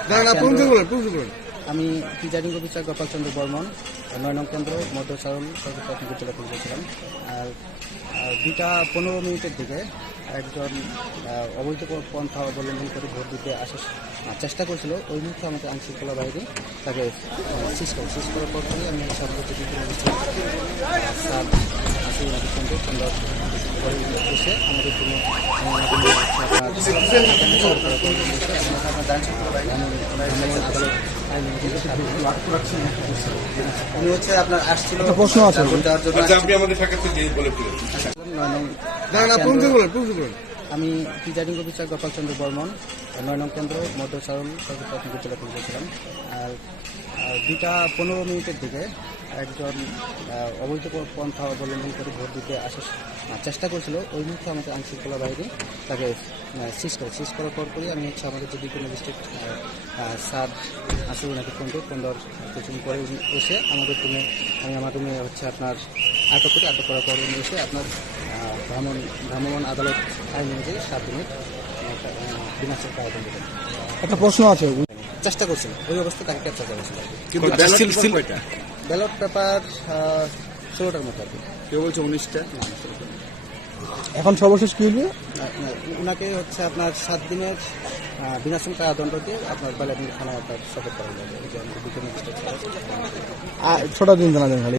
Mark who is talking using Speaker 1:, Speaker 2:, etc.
Speaker 1: আমি presiding officer Gopal Chandra Barman, ৯ নং কেন্দ্র মধ্যচারণ সরকারি প্রাথমিক বিদ্যালয় থেকে বলছিলাম। আর 2:15 দিকে একজন অবৈধ পন্থা অবলম্বন করে ভোট দিতে আসার চেষ্টা করছিল। ওই মুহূর্তে আমাকে আইনশৃঙ্খলা বাহিনী তাকে সিজ করার পর থেকে আমি সর্বোচ্চ স্যার এসে আমাদের জন্য উনি হচ্ছে আপনার আসছিল
Speaker 2: প্রশ্ন আছে
Speaker 1: আমি প্রিজাইডিং অফিসার গোপাল চন্দ্র বর্মন, ৯ নং কেন্দ্র মধ্যচারণ সরকারি প্রাথমিক বিদ্যালয় থেকে বলছিলাম। আর 2:15 দিকে একজন অবৈধ পন্থা অবলম্বন করে ভোট দিতে আসার চেষ্টা করছিল। ওই মুহূর্তে আমাকে আইনশৃঙ্খলা বাহিনী তাকে সিজ করার পর করেই আমি হচ্ছে আমাদের যে ডিগ্রি ম্যাজিস্ট্রেট স্যার আসলে ওনাকে ফোন কিছুদিন পরে উনি এসে আমাদের রুমে আমার রুমে হচ্ছে আপনার আটক করার পর উনি এসে আপনার ভ্রাম্যমাণ আদালত আইন অনুযায়ী 7 দিনের বিনা শুল্ক আবেদন দেবেন।
Speaker 2: একটা প্রশ্ন আছে,
Speaker 1: চেষ্টা করছিল ওই অবস্থায় তাকে ক্যাপচার করা হয়েছিল। ব্যালট পেপার 16টার মতো আর কি।
Speaker 3: কেউ বলছে 19টা।
Speaker 2: এখন সর্বশেষ কি হবে?
Speaker 1: ওনাকে হচ্ছে আপনার 7 দিনের বিনা শুল্ক কারাদণ্ড দিয়ে আপনার বালিয়াডাঙ্গি থানায় আপনার শপথ করা যাবে।
Speaker 2: ছোটা দিন জানা যান খালি।